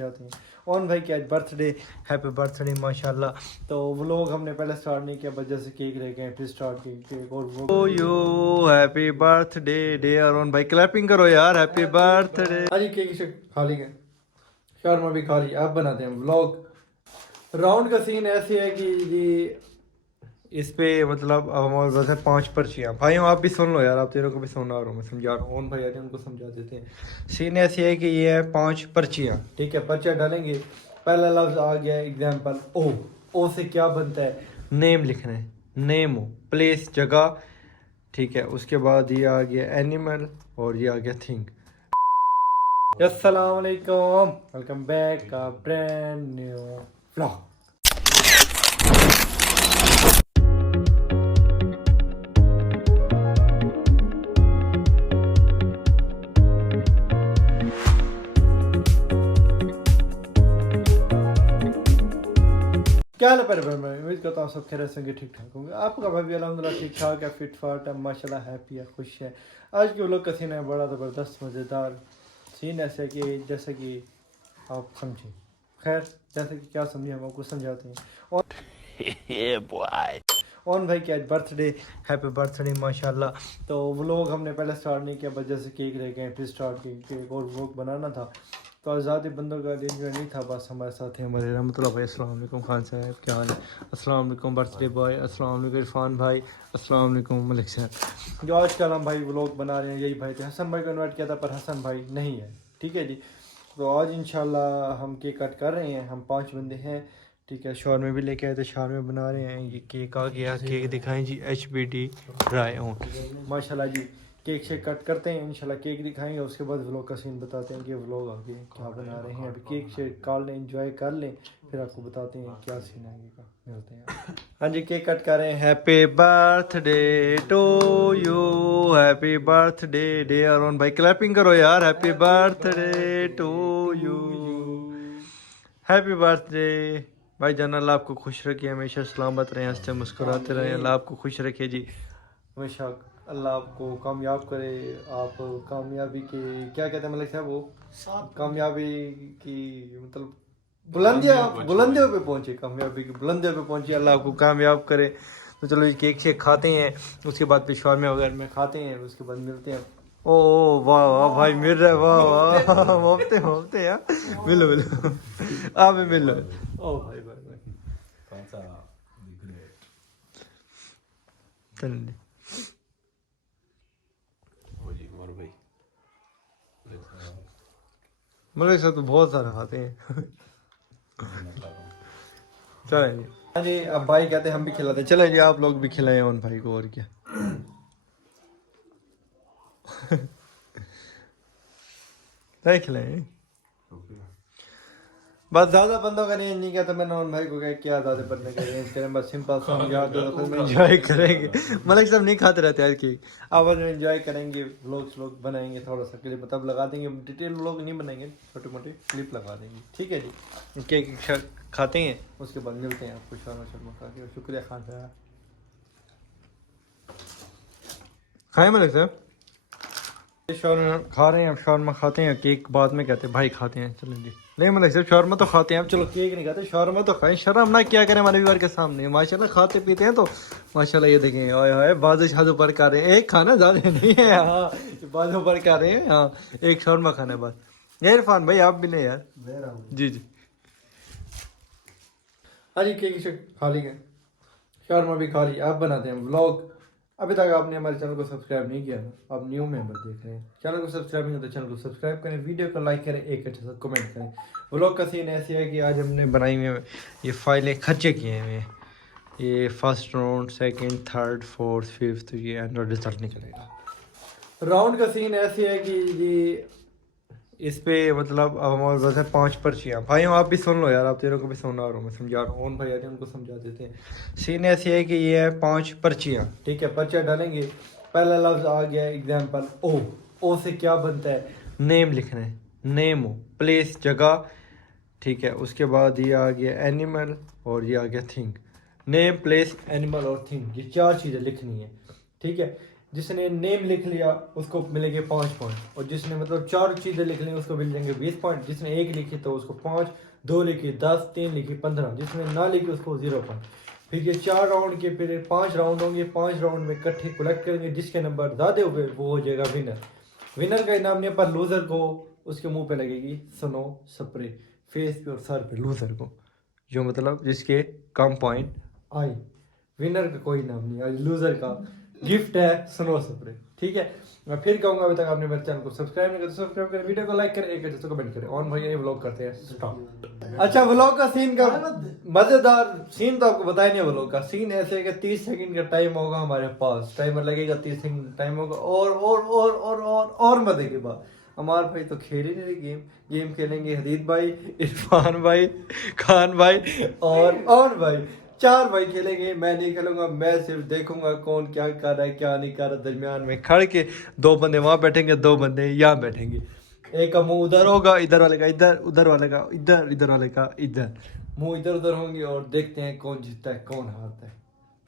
जाते हैं। और भाई की आज बर्थडे, हैप्पी बर्थडे माशाल्लाह। तो व्लॉग हमने पहले स्टार्ट नहीं किया, वजह से केक रह गए, फिर स्टार्ट किया केक और वो you happy birthday dear Aun भाई, क्लैपिंग करो यार, हैप्पी बर्थडे। हाँ जी, केक से खा ली गए, शर्मा भी खा ली। अब बनाते हैं व्लॉग। राउंड का सीन ऐसे है कि जी इस पे मतलब अब हमारे पास है 5 पर्चियाँ। भाई आप भी सुन लो यार, आप तेरे को भी सुना रहा हूँ, मैं समझा रहा हूँ। उन भाई आते हैं उनको समझा देते हैं। सीन ऐसी है कि ये है 5 पर्चियाँ, ठीक है। पर्चा डालेंगे, पहला लफ्ज आ गया एग्जाम्पल ओ से क्या बनता है, नेम लिखना है, नेम हो, प्लेस जगह, ठीक है। उसके बाद ये आ गया एनिमल और ये आ गया थिंग। अस्सलाम वालेकुम, वेलकम बैक का ब्रांड न्यू व्लॉग। क्या हाल है पर मैं उम्मीद करता हूँ सब खैरियत से ठीक ठाक होंगे। आपका भाई भी अल्हम्दुलिल्लाह ठीक ठाक है, फिट फाट है माशाल्लाह, हैप्पी है, खुश है। आज के व्लॉग का सीन है बड़ा ज़बरदस्त मज़ेदार सीन, ऐसे कि जैसे कि आप समझें। खैर जैसे कि क्या समझें, हम आपको समझाते हैं। और भाई की आज बर्थडे, हैप्पी बर्थडे माशाल्लाह। तो व्लॉग हमने पहले स्टार्ट नहीं किया, वजह से केक रह गए, फिर स्टार्ट किया केक और व्लॉग बनाना था। तो आज़ादी बंदों का अरेंजमेंट नहीं था, बस हमारे साथ हैं हमारे रहमतुल्लाह भाई। अस्सलाम वालेकुम खान साहब, क्या हाल है? अस्सलाम वालेकुम बर्थडे बॉय, अस्सलाम वालेकुम इरफान भाई, अस्सलाम वालेकुम मलिक साहब। जो आजकल हम भाई व्लॉग बना रहे हैं यही भाई थे। हसन भाई को इन्वाइट किया था पर हसन भाई नहीं है, ठीक है जी। तो आज इंशाल्लाह हम केक कट कर रहे हैं, हम 5 बंदे हैं, ठीक है। शॉर्मे भी लेके आए थे, शॉर्मे बना रहे हैं। ये केक आ गया, केक दिखाएं जी, HBD राय ओन माशाल्लाह जी। केक शेक कट करते हैं इंशाल्लाह, केक दिखाएंगे, उसके बाद व्लॉग का सीन बताते हैं कि व्लॉग आगे क्या बना रहे हैं। अभी केक शेक काट लें, एंजॉय कर लें, फिर आपको बताते हैं क्या सीन आगे का, मिलते हैं। हाँ जी, केक कट कर रहे हैं। Happy birthday to you, happy birthday dear Aun भाई, क्लैपिंग करो यार, happy birthday to you, happy birthday भाई जान। अल्लाह आपको खुश रखे, हमेशा सलामत रहें, हंसते मुस्कुराते रहें। अल्लाह आपको खुश रखे जी, हमेशा अल्लाह आपको कामयाब करे। आप कामयाबी के क्या कहते हैं मलिक साहब, वो कामयाबी की मतलब बुलंदियों पे पहुंचे, कामयाबी की बुलंदियों पे पहुंचे, अल्लाह आपको कामयाब करे। तो चलो ये केक शेक खाते हैं, उसके बाद फिर शॉर्मे वगैरह में खाते हैं, उसके बाद मिलते हैं। ओ वाह वाह भाई मिल रहा है, वाह वाह मोहब्बते मोहब्बते यार, मिलो मिलो आप भी मिलो। ओ भाई भाई भाई चलिए मलिक साहब तो बहुत सारा खाते हैं। चलें जी, हाँ जी। अब भाई कहते हैं हम भी खिलाते हैं, चलें जी आप लोग भी खिलाएं उन भाई को, और क्या। नहीं खिलाएं, बस ज़्यादा बंदों का रेंज नहीं किया तो मैंने उन भाई को कहा क्या ज़्यादा बंदे का रेंज करें, बस सिंपल सा हम यार दोस्तों में एंजॉय करेंगे। मलिक साहब नहीं खाते रहते यार केक, आप एंजॉय करेंगे, व्लॉग बनाएंगे, थोड़ा सा क्लिप मतलब लगा देंगे, डिटेल व्लॉग नहीं बनाएंगे, छोटे मोटे क्लिप लगा देंगे, ठीक है जी। केक खाते हैं, उसके बाद मिलते हैं आपको शर्मा शर्मा खा के। शुक्रिया खान साहब, खाएं मलिक साहब। शौरमा खा रहे हैं, अब शौरमा खाते हैं, केक बाद में कहते हैं भाई खाते हैं। चलें जी, नहीं मतलब सिर्फ शौरमा तो खाते हैं, अब चलो केक नहीं खाते, शौरमा तो खाएं, शर्म ना क्या करें हमारे व्यवहार के सामने, माशाल्लाह खाते पीते हैं। तो माशाल्लाह ये देखें, ओए होए बाजू शादू पर कर रहे हैं, एक खाना ज़्यादा नहीं है, हाँ बाजू पर कर रहे हैं, हाँ एक शौरमा खाना है बस। ये इरफान भाई आप भी नहीं यार, जी जी। हाँ जी, केक खा ली गए, शौरमा भी खा ली। अब बनाते हैं व्लॉग। अभी तक आपने हमारे चैनल को सब्सक्राइब नहीं किया ना, आप न्यू मेंबर देख रहे हैं, चैनल को सब्सक्राइब नहीं होता, चैनल को सब्सक्राइब करें, वीडियो को लाइक करें, एक अच्छा सा कमेंट करें। व्लॉग का सीन ऐसे है कि आज हमने बनाई हुई है ये फाइलें, खर्चे किए हुए हैं, ये first round, second, third, fourth, fifth, ये एंड रिजल्ट निकलेगा। राउंड का सीन ऐसे है कि जी इस पे मतलब अब हमारे पास है 5 पर्चियाँ। भाई आप भी सुन लो यार, आप तेरे को भी सुना रहा हूँ, मैं समझा रहा हूँ। उन भाई आते हैं उनको समझा देते हैं। सीन ऐसे है कि ये है 5 पर्चियाँ, ठीक है। पर्चा डालेंगे, पहला लफ्ज आ गया एग्जाम्पल ओ से क्या बनता है, नेम लिखना है, नेम हो, प्लेस जगह, ठीक है। उसके बाद ये आ गया एनिमल और ये आ गया थिंग। नेम, प्लेस, एनिमल और थिंग, ये 4 चीज़ें लिखनी है, ठीक है। जिसने नेम लिख लिया उसको मिलेंगे 5 पॉइंट, और जिसने मतलब 4 चीज़ें लिख ली उसको मिल जाएंगे 20 पॉइंट, जिसने एक लिखी तो उसको 5, 2 लिखी 10, 3 लिखी 15, जिसने ना लिखी उसको 0 पॉइंट। फिर ये 4 राउंड के फिर 5 राउंड होंगे, 5 राउंड में इकट्ठे कलेक्ट करेंगे, जिसके नंबर ज़्यादा हुए वो हो जाएगा विनर। विनर का इनाम नहीं पर लूज़र को उसके मुंह पे लगेगी स्नो स्प्रे, फेस पे और सर पे लूज़र को, जो मतलब जिसके कम पॉइंट आए। विनर का कोई नाम नहीं, आज लूज़र का गिफ्ट है स्नो स्प्रे। ठीक है, मैं फिर कहूँगा अभी तक आपने मेरे चैनल को सब्सक्राइब नहीं किया तो सब्सक्राइब करें, वीडियो को लाइक करें, एक अच्छे से कमेंट करें। और भाई ये व्लॉग करते हैं स्टार्ट। अच्छा, व्लॉग का सीन का मज़ेदार सीन तो आपको बताया नहीं। व्लॉग का सीन ऐसे है कि 30 सेकंड का टाइम होगा हमारे पास, टाइमर लगेगा 30 सेकंड टाइम होगा, और मजे के बाद हमारे भाई तो खेल ही नहीं गेम। गेम खेलेंगे हदीद भाई, इरफान भाई, खान भाई और भाई, 4 भाई खेलेंगे। मैं नहीं खेलूंगा, मैं सिर्फ देखूंगा कौन क्या कर रहा है क्या नहीं कर रहा। दरमियान में खड़ के 2 बंदे वहां बैठेंगे, 2 बंदे यहाँ बैठेंगे। एक का मुंह उधर होगा, इधर वाले का इधर, उधर वाले का इधर, इधर वाले का इधर, मुंह इधर उधर होंगे और देखते हैं कौन जीतता है कौन हारता है।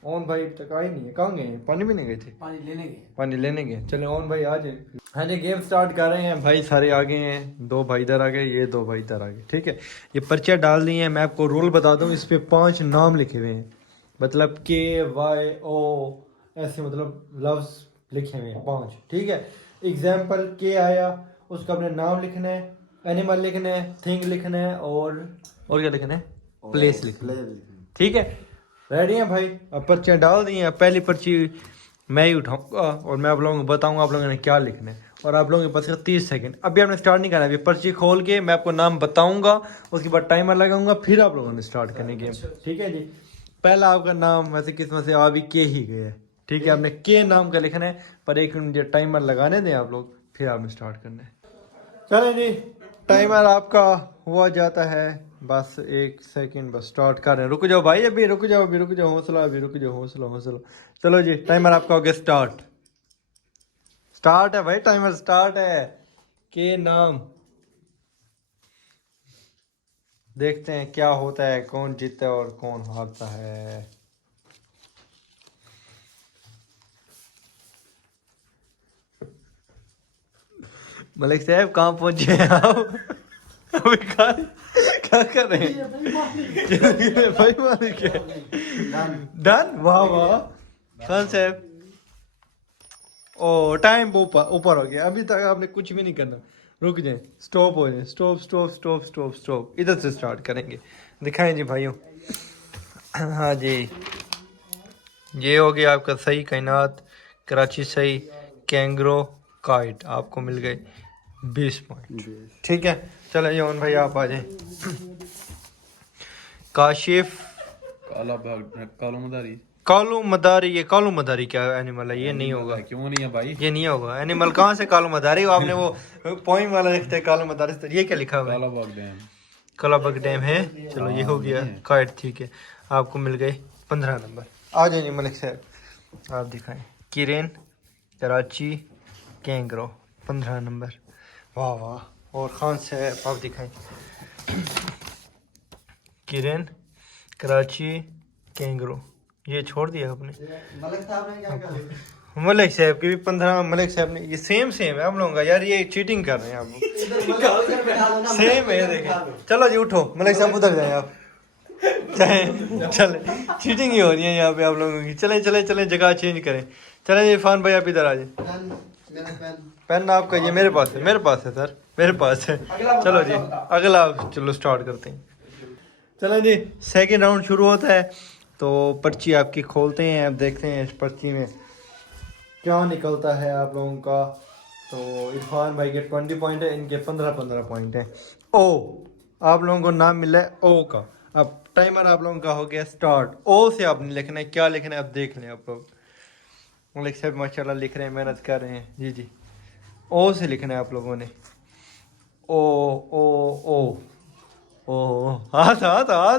ओन भाई तक आए नहीं है, कहाँ गए? पानी भी नहीं गए थे, पानी लेने गए। चले ओन भाई आ जाए। हाँ जी, गेम स्टार्ट कर रहे हैं भाई, सारे आ गए हैं, 2 भाई इधर आ गए, ये 2 भाई इधर आ गए। ठीक है, ये पर्चा डाल दिए हैं। मैं आपको रूल बता दूं, इस पे 5 नाम लिखे हुए हैं, मतलब KYO ऐसे मतलब लफ्ज लिखे हुए हैं 5। ठीक है, एग्जाम्पल के आया, उसका अपने नाम लिखना है, एनिमल लिखना है, थिंग लिखना है, और क्या लिखना है? प्लेस लिखना है। ठीक है, रेडी है भाई? अब पर्चियाँ डाल दी हैं। पहली पर्ची मैं ही उठाऊंगा और मैं आप लोगों को बताऊंगा आप लोगों ने क्या लिखना है, और आप लोगों के पास 30 सेकंड। अभी आपने स्टार्ट नहीं करना है, अभी पर्ची खोल के मैं आपको नाम बताऊंगा, उसके बाद टाइमर लगाऊंगा, फिर आप लोगों ने स्टार्ट करने गेम। ठीक है जी, पहला आपका नाम वैसे किस्मत से अभी के ही गया है। ठीक है, आपने के नाम का लिखना है, पर 1 मिनट टाइमर लगाने दें आप लोग, फिर आपने स्टार्ट करना है। चलें जी, टाइमर आपका हुआ जाता है, बस 1 सेकंड, बस स्टार्ट कर रहे हैं। रुक जाओ भाई, अभी रुक जाओ, हौसला, अभी रुक जाओ, हौसला। चलो जी, टाइमर आपका हो गया स्टार्ट। स्टार्ट है भाई, टाइमर स्टार्ट है। के नाम, देखते हैं क्या होता है, कौन जीतता है और कौन हारता है। मलिक साहब कहाँ पहुंचे हैं आप? अभी क्या कर रहे हैं? भाई मालिक है डन। वाह वाह खान साहब, ओ टाइम ऊपर हो गया। अभी तक आपने कुछ भी नहीं करना, रुक जाए, स्टॉप हो जाए, स्टॉप। इधर से स्टार्ट करेंगे, दिखाएं जी भाइयों। हाँ जी, ये हो गया आपका सही कायनात, कराची सही, कैंगरो काइट, आपको मिल गए 20 पॉइंट। ठीक है, चलो यौन भाई आप आ जाए। काशिफ, कालू मदारी, ये कालू मदारी क्या एनिमल है? ये नहीं होगा, क्यों नहीं है भाई? ये नहीं होगा एनिमल, कहाँ से कालू मदारी? आपने वो पॉइंट वाला लिखते है कालू मदारी, ये क्या लिखा हुआ है? कालाबाग डैम है। चलो ये हो गया काइट। ठीक है, आपको मिल गए 15 नंबर। आ जाइए मलिक साहब, आप दिखाएं। Kiren, Karachi, kangaroo 15 number. वाह वाह। और खान साहब आप दिखाएं। किरेन, कराची, कैंगरो, ये छोड़ दिया आपने। मलिक साहब ने क्या किया? मलिक साहब की भी 15। मलिक साहब ने, ये सेम है आप लोगों का यार, ये चीटिंग कर रहे हैं आप लोग। सेम है, देखें। चलो जी उठो, मलिक साहब उधर जाए आप, चले चीटिंग ही हो रही है यहाँ पे आप लोगों की। चले जगह चेंज करें। चले जी इरफान भाई आप इधर आ जाए। पेन आपका, ये मेरे पास है सर, मेरे पास है। चलो जी अगला, चलो स्टार्ट करते हैं। चलो जी, सेकंड राउंड शुरू होता है। तो पर्ची आपकी खोलते हैं, अब देखते हैं इस पर्ची में क्या निकलता है आप लोगों का। तो इरफान भाई के 20 पॉइंट है, इनके 15 पॉइंट है। ओ, आप लोगों को नाम मिला है ओ का। अब टाइमर आप लोगों का हो गया स्टार्ट। ओ से आपने लिखना है, क्या लिखना है अब देख लें आप लोग। मलिक साहब माशाल्लाह लिख रहे हैं, मेहनत कर रहे हैं जी। ओ से लिखना है आप लोगों ने। ओ हाथ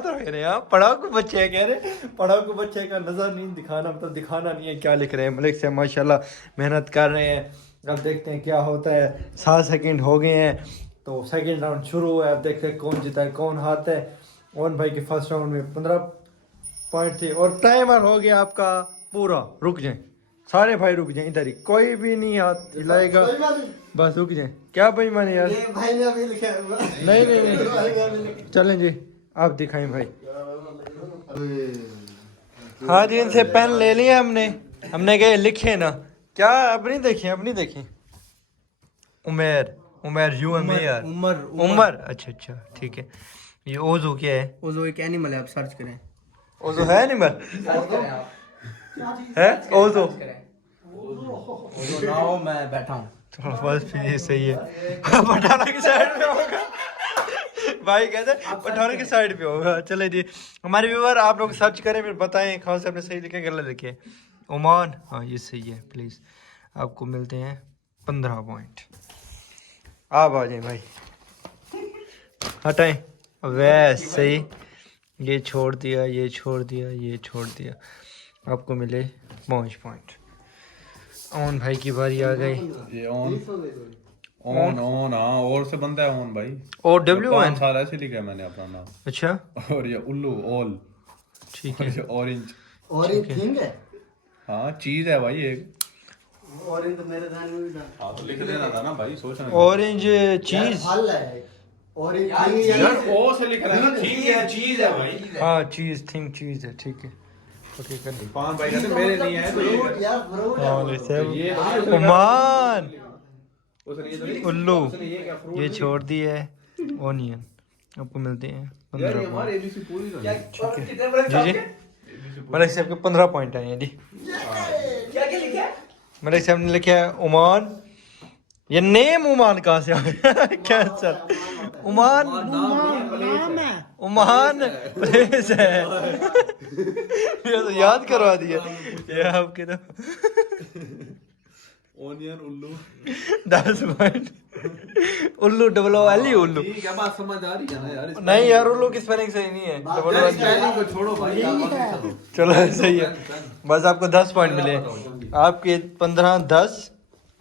रख रहे हैं। पढ़ाकू बच्चे हैं, कह रहे पढ़ाकू बच्चे का नज़र नहीं दिखाना, मतलब दिखाना नहीं है क्या लिख रहे हैं। मलिक साहब माशाल्लाह मेहनत कर रहे हैं। अब देखते हैं क्या होता है। 7 सेकंड हो गए हैं, तो सेकंड राउंड शुरू हुआ है। अब देखते हैं कौन जीता है कौन हारता है। ओन भाई के फर्स्ट राउंड में 15 पॉइंट थे, और टाइमर हो गया आपका पूरा। रुक जाए, सारे भाई रुक जाए इधर ही, कोई भी नहीं हाथ हिलाएगा, बस रुक जाए। क्या बेईमानी यार, भाई ने अभी लिखा है। नहीं नहीं नहीं, चलें जी आप दिखाएं भाई। हाँ जी, इनसे पेन ले लिया हमने, हमने कहे लिखे ना, क्या अब नहीं देखें, अब नहीं देखें। Umer, Umer U M A R, Umar, अच्छा अच्छा ठीक है। ये ओजो क्या है? ओजो एक एनिमल है, आप सर्च करें। ओजो है एनिमल है? ओजो नाउ मैं बैठा हूँ। तो बस फिर ये सही है। पठाना की साइड में होगा भाई, कहते पठाना की साइड पे होगा। चले जी हमारे व्यूअर, आप लोग सर्च करें फिर बताएं खान साहब ने सही लिखे गलत लिखे। ओमान, हाँ ये सही है। प्लीज़ आपको मिलते हैं 15 पॉइंट। आप आ जाए भाई, हटाएं। वैसे सही, ये छोड़ दिया, ये छोड़ दिया, ये छोड़ दिया, आपको मिले 5 पॉइंट। ऑन भाई की बारी आ गई। ये ऑन ऑन ऑन, हाँ और से बनता है ऑन भाई। ओ डब्ल्यू एन, साल ऐसे लिखा है मैंने अपना नाम। अच्छा और ये उल्लू ऑल, ठीक और है। ये ऑरेंज, ऑरेंज थिंग है। हाँ चीज है भाई एक। ऑरेंज तो मेरे ध्यान में भी था। हाँ तो लिख देना था ना भाई, सोचना। ऑरेंज चीज, फल है ऑरेंज थिंग यार ओ से लिख रहा है, ठीक है चीज है भाई। हाँ चीज, थिंक चीज है, ठीक है। ओके कर दी। पान भाई कहते मेरे नहीं है तो ये फ्रूट यार, फ्रूट है। हाँ वैसे ये ओमान, उसने ये तो नहीं, उल्लू, उसने ये क्या फ्रूट ये छोड़ दिए है। ओनियन, आपको मिलते हैं 15 यार ये पॉइंट। हमारे एबीसी पूरी तो नहीं। जी जी, मलिक साहब के 15 पॉइंट आए हैं जी। क्या क्या लिखा है? मलिक साहब ने लिखा है ओमान। ये नेम ओमान कहाँ से आ गया? क्या सर ओमान, ओमान प्लेस है। ये तो याद करवा दिया ये आपके तो। ओनियन उल्लू 10 पॉइंट। उल्लू डबल ओ एल ई उल्लू। ठीक है, बात समझ आ रही है ना यार। नहीं यार, उल्लू की स्पेलिंग सही नहीं है, double O L E. Spelling को छोड़ो भाई, चलो सही है, बस आपको 10 पॉइंट मिले। आपके 15 10,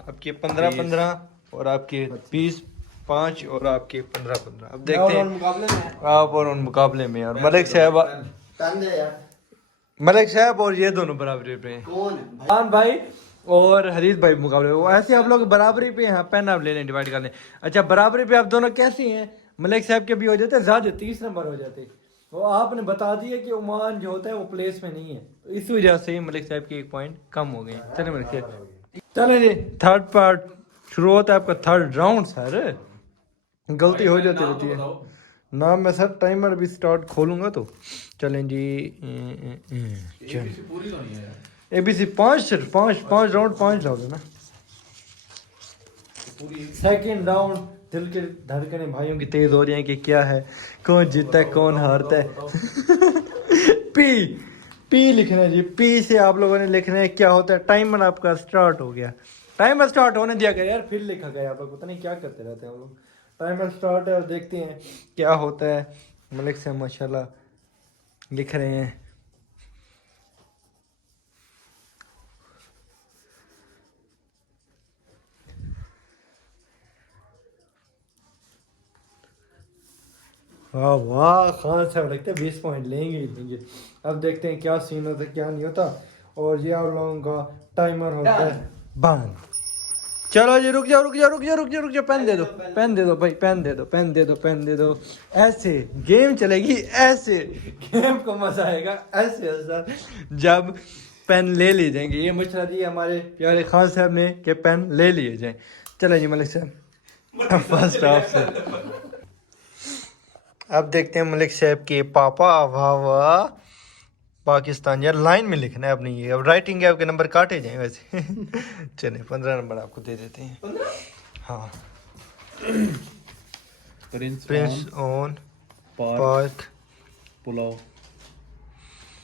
आपके 15 15 और आपके 20 5 और आपके 15 15। अब देखते हैं आप और उन मुकाबले में। और मलिक साहब, पेन दे यार। मलिक साहब और ये दोनों बराबरी पे हैं। कौन है? खान भाई और हरीश भाई मुकाबले, वो ऐसे आप लोग बराबरी पे हैं। पेन आप ले लें, डिवाइड कर लें। अच्छा बराबरी पे आप दोनों कैसी हैं? मलिक साहब के भी हो जाते ज्यादा, 30 नंबर हो जाते। वो आपने बता दिया कि ओमान जो होता है वो प्लेस में नहीं है, तो इस वजह से मलिक साहब के 1 पॉइंट कम हो गए। चले मलिक साहब, चले जी थर्ड पार्ट शुरू होता है आपका, थर्ड राउंड। सर गलती हो जाती रहती है। नाम मैं सर टाइमर भी स्टार्ट खोलूंगा तो। चलें जी, पूरी तो नहीं है ABC 5, सिर्फ 5 राउंड 5 राउंड है ना। सेकंड राउंड, दिल के धड़कने भाइयों की तेज हो रही हैं कि क्या है, कौन जीतता है कौन हारता है। पी लिखना है जी, पी से आप लोगों ने लिखना है क्या होता है। टाइमर आपका स्टार्ट हो गया, टाइमर स्टार्ट होने दिया गया यार, फिर लिखा गया। आप लोग पता नहीं क्या करते रहते हैं हम लोग। टाइमर स्टार्ट है और देखते हैं क्या होता है। मलिक से माशाल्लाह लिख रहे हैं। वाह वाह, खान साहब लगते हैं 20 पॉइंट लेंगे ही लेंगे। अब देखते हैं क्या सीन होता है क्या नहीं होता। और ये आप लोगों का टाइमर होता है बंद। चलो जी रुक जाओ रुक जाओ रुक जाओ रुक जाओ रुक जाओ, पेन दे दो, पेन दे दो भाई, पेन दे दो, पेन दे दो, पेन दे दो। ऐसे गेम चलेगी, ऐसे गेम को मजा आएगा ऐसे ऐसा जब पेन ले लिए जाएंगे। ये मशवरा दिया हमारे प्यारे खान साहब ने कि पेन ले लिए जाएं। चलो जी मलिक साहब फर्स्ट हाफ से अब देखते हैं मलिक साहब के पापा। वाह वाह, पाकिस्तान यार लाइन में लिखना है अपनी। ये अब राइटिंग के आपके नंबर काटे जाएं वैसे। चलिए 15 नंबर आपको दे देते हैं। हाँ, Prince on park pulao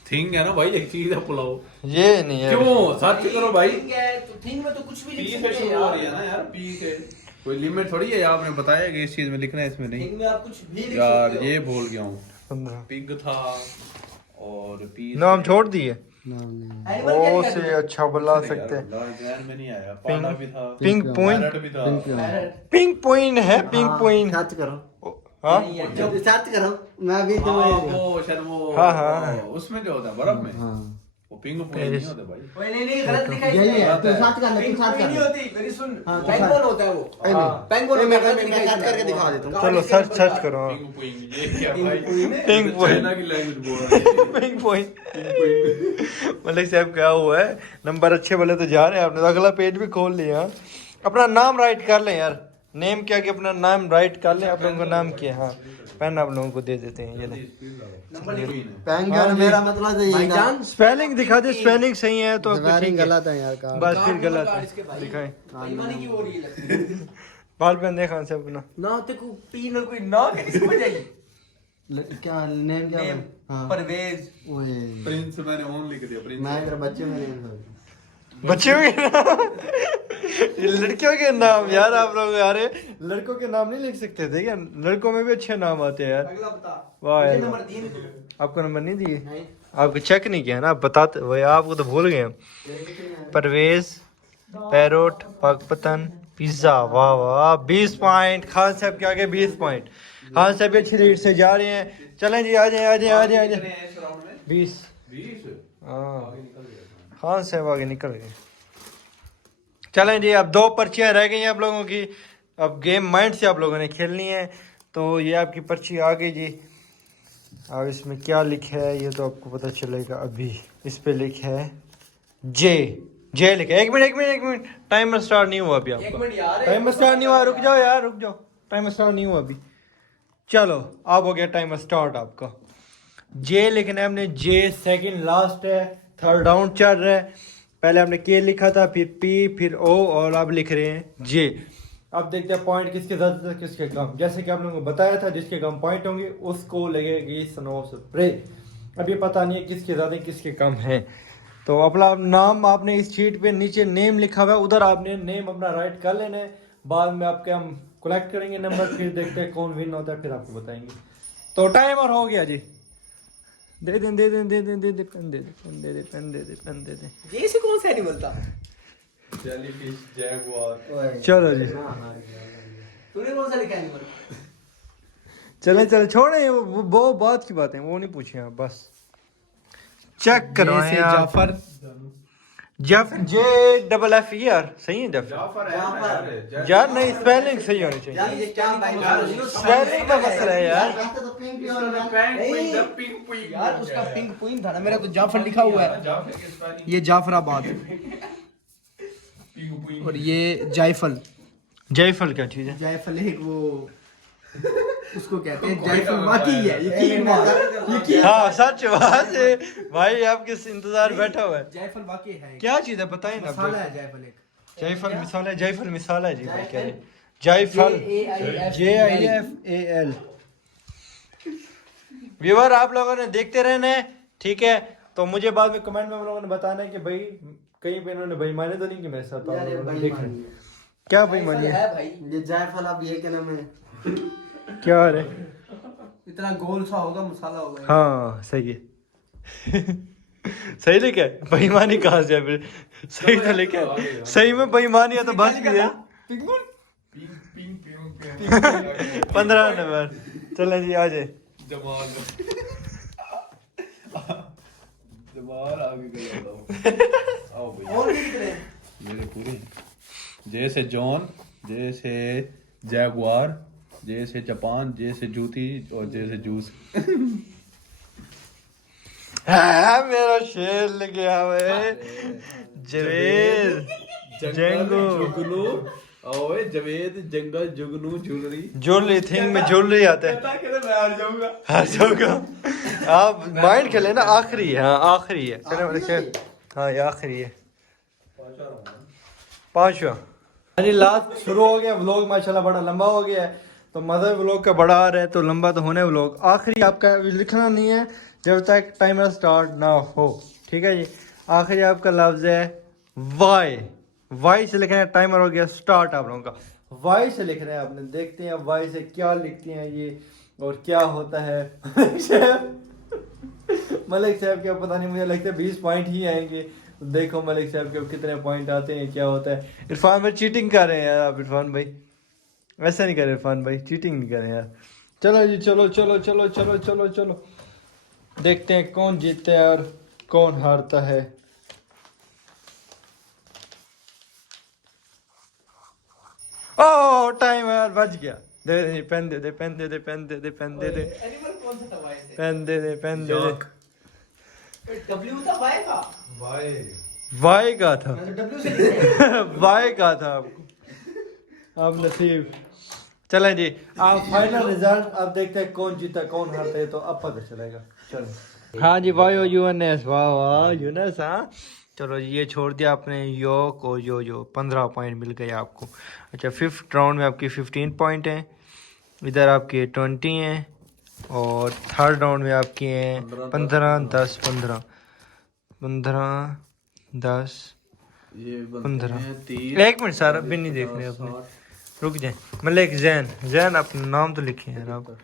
thing है ना भाई, एक चीज है पुलाव। ये नहीं है, क्यों सर्च करो भाई। थिंग में तो कुछ भी पी लिख से सकते शुरू हैं हो रही है यार। ना यार, पी से कोई लिमिट थोड़ी है। आपने बताया कि इस चीज में लिखना है, इसमें नहीं। थिंग में आप कुछ भी लिख यार सकते हो। ये भूल गया हूँ। 15 पिग था और पी नाम छोड़ दिए। एनिमल क्या ओ लिखा से है? अच्छा बुला सकते हैं। ध्यान में नहीं आया। पांडा भी था, पिंक पॉइंट, पैरट भी था। पिंक पॉइंट है, पिंक पॉइंट। सर्च करो। हाँ जब सर्च करो, मैं भी तो हाँ, वो शायद वो हाँ, हाँ। उसमें जो होता है बर्फ में, हाँ। वो पिंग पॉइंट नहीं होता भाई। ओए नहीं गलत लिखा है यही इसमें। है, तू साथ कर ले, पेंग तू साथ पॉइंट कर नहीं ले। होती, मेरी सुन। हाँ, तो पेंगोन साथ- होता है वो। हाँ। पेंगोन मैं होता है, मैं सर्च करके दिखा देता हूँ। चलो सर्च करो। पिंग पॉइंट ये क्या पिंग भाई? पॉइंट है। पिंग पॉइंट चाइना की लैंग्वेज बोल रहे हैं। पिंग पॉइंट मलिक साहब क्या हुआ है, नंबर अच्छे वाले तो जा रहे हैं, आपने तो अगला पेज भी खोल लिया। अपना नाम राइट कर लें यार, नेम क्या कि अपना नाम राइट कर लें, आप लोगों का नाम क्या है। हाँ पेन आप लोगों को दे देते हैं, ये नहीं पेंगन मेरा मतलब यही था। भाईजान स्पेलिंग दिखा दे, स्पेलिंग सही है तो आपको स्पेलिंग ठीक है, गलत है यार का। बस फिर कार्ड गलत कार्ड है इसके भाई। दिखाएं। बेईमानी की हो रही है लगती है। बाल पेन दे खान से अपना। ना ते को पी ना कोई ना कैसे समझ आई। क्या नेम क्या है? नेम हाँ। परवेज। ओए प्रिंस मैंने ऑन लिख दिया प्रिंस। मैं मेरे बच्चे में नेम था। बच्चों के नाम ये लड़कियों के नाम यार, आप लोग यार लड़कों के नाम नहीं लिख सकते थे क्या? लड़कों में भी अच्छे नाम आते हैं यार। अगला बता। वाह मुझे यार। नंबर दिए नहीं तूने। आपको नंबर नहीं दिए, नहीं। आपको चेक नहीं किया ना, आप बताते वही, आपको तो भूल गए हम। परवेज, पैरोट, पाकपतन, पिज्जा, वाह वाह 20 पॉइंट। खान साहब के आगे 20 पॉइंट। खान साहब भी अच्छी लीड से जा रहे हैं। चलें जी, आ जाए आ जाए आ जाए आ जाए। 20 हाँ खान साहब आगे निकल गए। चलें जी, अब 2 पर्चियाँ रह गई हैं आप लोगों की। अब गेम माइंड से आप लोगों ने खेलनी है। तो ये आपकी पर्ची आ गई जी। अब इसमें क्या लिखा है ये तो आपको पता चलेगा अभी। इस पे लिखा है जे, जे लिखा है। एक मिनट टाइमर स्टार्ट नहीं हुआ अभी एक आपका। मिनट यार। टाइमर स्टार्ट नहीं हुआ, रुक जाओ यार रुक जाओ, टाइमर स्टार्ट नहीं हुआ अभी। चलो अब हो गया टाइमर स्टार्ट आपका। जे लिखना है हमने, जे सेकंड लास्ट है, थर्ड राउंड चल रहा है। पहले हमने के लिखा था, फिर पी, फिर ओ, और अब लिख रहे हैं जे। अब देखते हैं पॉइंट किसके ज़्यादा था किसके कम। जैसे कि आप लोगों को बताया था जिसके कम पॉइंट होंगे उसको लगेगी स्नो स्प्रे। अब ये पता नहीं है किसके ज़्यादा किसके कम है। तो अपना नाम आपने इस शीट पे नीचे नेम लिखा हुआ है, उधर आपने नेम अपना राइट कर लेना है। बाद में आपके हम कलेक्ट करेंगे नंबर, फिर देखते हैं कौन विन होता है, फिर आपको बताएंगे। तो टाइमर हो गया जी। दे दे दे दे दे दे दे दे पेन दे दे पेन दे दे पेन दे दे पेन दे दे। ये से कौन सा एनिमल था? Jellyfish, Jaguar. चलो जी तूने कौन सा लिखा एनिमल? चले चले छोड़े वो बात की बात है, वो नहीं पूछे आप, बस चेक करवाएं आप। जाफर। जफ जे डबल एफ यार सही है जफ जाफर है यार। यार नहीं, स्पेलिंग सही होनी चाहिए। यार ये क्या भाई? स्पेलिंग का मसला है यार। वैसे तो पिंक भी और पिंग पॉइंट यार उसका पिंक पॉइंट था ना, मेरा तो जाफर लिखा हुआ है। जाफर की स्पेलिंग ये जाफराबाद पिंग पॉइंट। और ये जायफल। जायफल क्या चीज है? जायफल एक वो उसको कहते हैं जायफल। बाकी है यकीन मान, यकीन। हाँ सच बात है भाई, आपके इंतजार बैठा हुआ है। जायफल वाकई है। क्या चीज है बताइए ना। मसाला है जायफल एक। जायफल मिसाल है, जायफल मिसाल है जी भाई क्या है? जायफल JIFAL। व्यूअर आप लोगों ने देखते रहना है, ठीक है? तो मुझे बाद में कमेंट में आप लोगों ने बताना है कि भाई कहीं पे इन्होंने बेईमानी तो नहीं की मेरे साथ। आप लोगों ने देखा क्या बेईमानी है? है भाई। ये जायफल अब ये क्या नाम है? क्या है? इतना गोल सा होगा, मसाला होगा। हाँ सही है। सही लिखा है, बेईमानी कहाँ से है फिर? सही तो लिखा है, सही में बेईमानी है तो बस भी है। Ping ping ping 15 number. चलें जी आ जाए। जमाल जमाल आगे गया। आओ भाई और भी लिख रहे हैं। मेरे पूरे जैसे जॉन, जैसे जैगुआर, जैसे जापान, जैसे जूती और जैसे जूस। हाँ मेरा शेर लग गया है। जवेद जेंगो जुगनू ओए जवेद जंगल जुगनू ज्वेलरी। ज्वेलरी थिंग में ज्वेलरी आता है। मैं हार जाऊंगा। हाँ जाओगा आप माइंड खेले ना, आखिरी है। हाँ आखिरी है। चलो देखिए, हाँ ये आखिरी है, 5वां। अरे लास्ट शुरू हो गया व्लॉग, माशाल्लाह बड़ा लंबा हो गया है। तो मज़ा व्लॉग का बड़ा आ रहा है तो लंबा तो होने व्लॉग। आखिरी आपका लिखना नहीं है जब तक टाइमर स्टार्ट ना हो, ठीक है जी? आखिरी आपका लफ्ज़ है वाई। वाई से लिखना है, टाइमर हो गया स्टार्ट आप लोगों का। वाई से लिख रहे हैं आपने, देखते हैं वाई से क्या लिखते हैं ये और क्या होता है। मलिक साहब क्या पता नहीं, मुझे लगता है 20 पॉइंट ही आएंगे। देखो मलिक साहब के कितने पॉइंट आते हैं, क्या होता है। इरफान भाई चीटिंग कर रहे हैं यार आप। इरफान भाई ऐसा नहीं करें, इरफान भाई चीटिंग नहीं करें यार। चलो जी चलो चलो चलो चलो चलो चलो देखते हैं कौन जीतते हैं और कौन हारता है। ओ टाइम यार बच गया। दे दे पेन दे दे पेन दे दे पेन दे दे पेन दे दे एनिमल कौन सा था भाई से? पेन दे दे पेन दे दे। डब्ल्यू था वाई था? वाई का था। मैं तो डब्ल्यू से लिखा। वाई का था आपको। अब नसीब। चलें जी आप फाइनल रिजल्ट अब देखते हैं कौन जीता कौन हारता है, तो अब पता चलेगा। चलो हाँ जी वाई और यूएनएस, वाह वाह यूएनएस। हाँ चलो ये छोड़ दिया आपने योक और यो 15 पॉइंट मिल गए आपको। अच्छा फिफ्थ राउंड में आपकी 15 पॉइंट हैं, इधर आपके 20 हैं, और थर्ड राउंड में आपके हैं 15 10 15 15 10 ये 15। 30 एक मिनट सर अभी नहीं देख रहे अपने, रुक जाए। मलिक जैन अपना नाम तो लिखे हैं आप।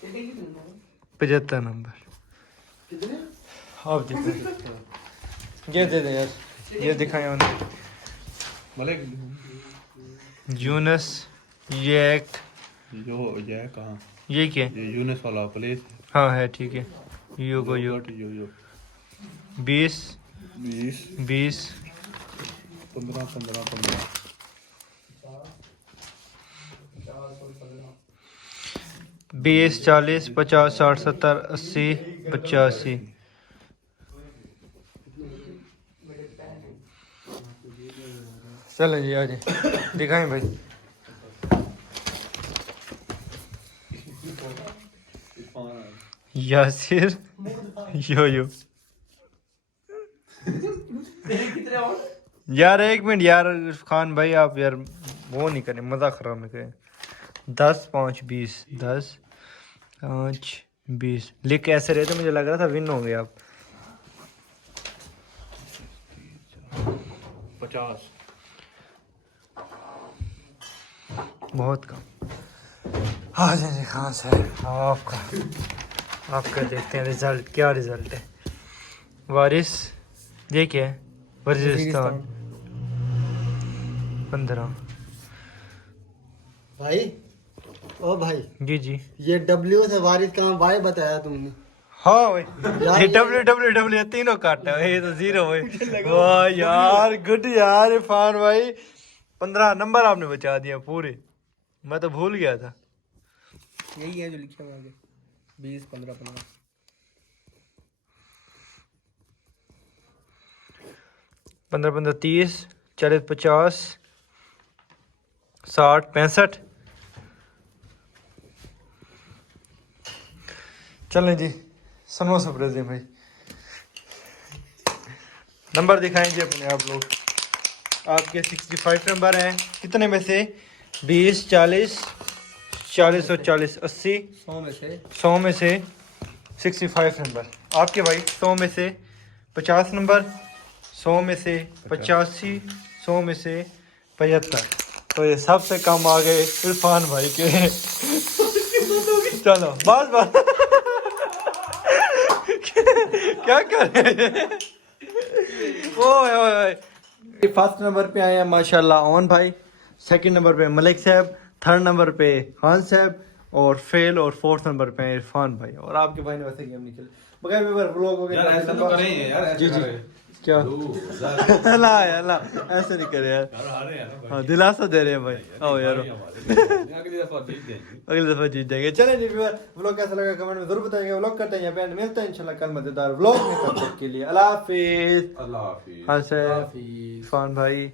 कितने की फिल्म है? 75 नंबर। कितने? आप देखो ये दे दें यार, ये दिखाएं उन्हें। मलिक यूनस ये एक ये कहाँ ये क्या है? ये यूनिस वाला प्लेस हाँ है ठीक है। यू को यू यो 20 20 20 15 15 15 20 40 50 60 70 80 85। चलें जी आ जाए दिखाएं भाई। यासिर यो कितने और? यार एक मिनट यार खान भाई आप यार वो नहीं करें, मज़ा ख़राब नहीं करें। 10 5 20 10 5 20 लिख के ऐसे रहे थे, मुझे लग रहा था विन हो गए आप। 50 बहुत कम। हाँ जी खान साहब आपका देखते हैं रिजल्ट, क्या रिजल्ट है। वारिस ये क्या है? वजीरिस्तान 15। भाई ओ भाई जी जी ये डब्ल्यू से वारिस कहाँ वाई बताया तुमने। हाँ भाई यार ये डब्ल्यू तीनों काटा है, ये तो 0 है। वाह यार गुड यार इरफान भाई 15 नंबर आपने बचा दिया पूरे, मैं तो भूल गया था। यही है जो लिखे हुए आगे 20 15 15। 15 15 30 40 50 60 65। चलें जी सनो सब्रेज़ भाई नंबर दिखाएंगे अपने आप लोग। आपके 65 नंबर हैं, कितने में से 20 40 40 और 40 80 100 में से 65 नंबर आपके भाई। 100 में से 50 नंबर, 100 में से 85, 100 में से 75। तो ये सबसे कम आ गए इरफान भाई के। चलो बस क्या कर रहे हैं? ओए फर्स्ट नंबर पे आए हैं माशाल्लाह ओन भाई, सेकंड नंबर पे मलिक साहब, थर्ड नंबर पे खान साहब, और फेल और फोर्थ नंबर पे इरफान भाई। और आपके भाई ने वैसे गेम नहीं खेले बगैर व्लॉग हो यार ऐसा तो करें यार, ऐसे जी जी करें। क्या अल्लाह अल्लाह ऐसे नहीं करे यार। हारे यार ना हाँ दिलासा दे रहे हैं भाई। आओ यार अगली दफा जीत जाएंगे। अगली दफा जीत जाएंगे। चलें जी व्लॉग कैसा लगा कमेंट में जरूर बताइएगा। व्लॉग करते हैं यहाँ पे मिलते हैं इंशाल्लाह कल मजेदार व्लॉग में, तब तक के लिए अल्लाह हाफिज। अल्लाह हाफिज। हाँ सर इरफान भाई।